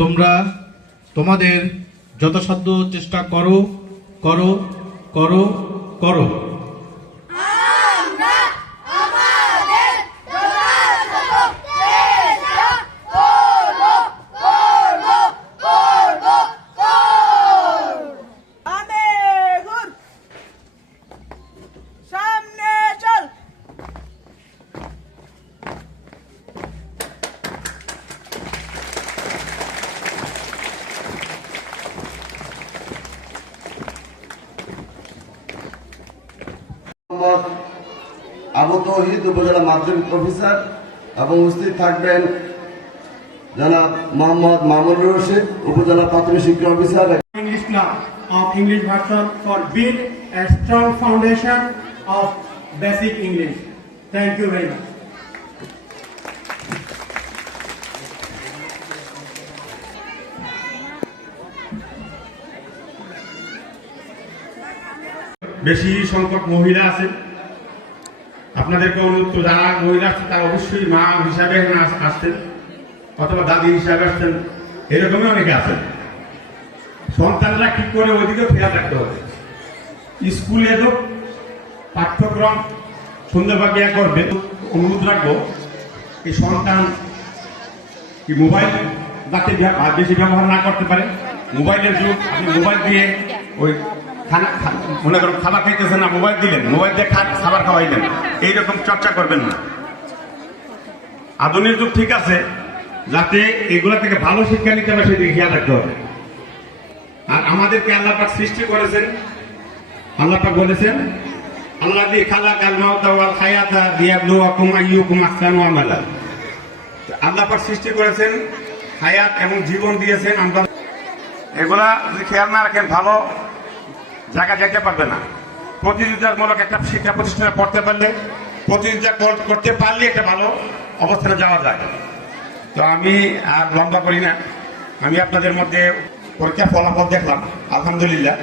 তোমরা তোমাদের যথাসাধ্য চেষ্টা করো করো করো করো। আবু তৌহিদ উপজেলা মাধ্যমিক অফিসার এবং উপস্থিত থাকবেন জনাব মোহাম্মদ মামুনুর রশিদ উপজেলা প্রাথমিক শিক্ষা officer. English class of English version for build a strong foundation of basic English. Thank you very much. বেশি সংখ্যক মহিলা আছে, আপনাদেরকে অনুরোধ, যারা মহিলা আছে তারা অবশ্যই মা হিসাবে আসতেন অথবা দাদি হিসাবে আসতেন, এরকমই অনেকে আছেন। সন্তানরা কি করে ওইদিকে খেয়াল রাখতে হবে। স্কুলে তো পাঠ্যক্রম সুন্দরভাবে করবে। অনুরোধ রাখবো এই সন্তান কি মোবাইল যাতে বেশি ব্যবহার না করতে পারে। মোবাইলের যুগ, আপনি মোবাইল দিয়ে ওই মনে করুন খাবার খাইতেছে না, মোবাইল দিলেন, মোবাইল দিয়ে খাবার খাওয়াইলেন, এইরকম চর্চা করবেন না। আধুনিক যুগ ঠিক আছে, যাতে এগুলা থেকে ভালো শিক্ষা নিতে হবে সেদিকে খেয়াল রাখতে হবে। আর আমাদেরকে আল্লাহ পাক সৃষ্টি করেছেন, আল্লাহ পাক বলেছেন আল্লাযী খালাকাল মাউতা ওয়াল হায়াতা লিয়াবলুয়াকুম আইয়ুকুম আহসানু আমালা। আল্লাহ পাক সৃষ্টি করেছেন, হায়াত এবং জীবন দিয়েছেন। আমরা এগুলা যদি খেয়াল না রাখেন ভালো জায়গা যেতে পারবে না। প্রতিযোগিতামূলক একটা শিক্ষা প্রতিষ্ঠানে পড়তে পারলে, প্রতিযোগিতা করতে পারলে একটা ভালো অবস্থানে যাওয়া যায়। তো আমি আর লম্বা করি না, আমি আপনাদের মধ্যে পরীক্ষার ফলাফল দেখলাম, আলহামদুলিল্লাহ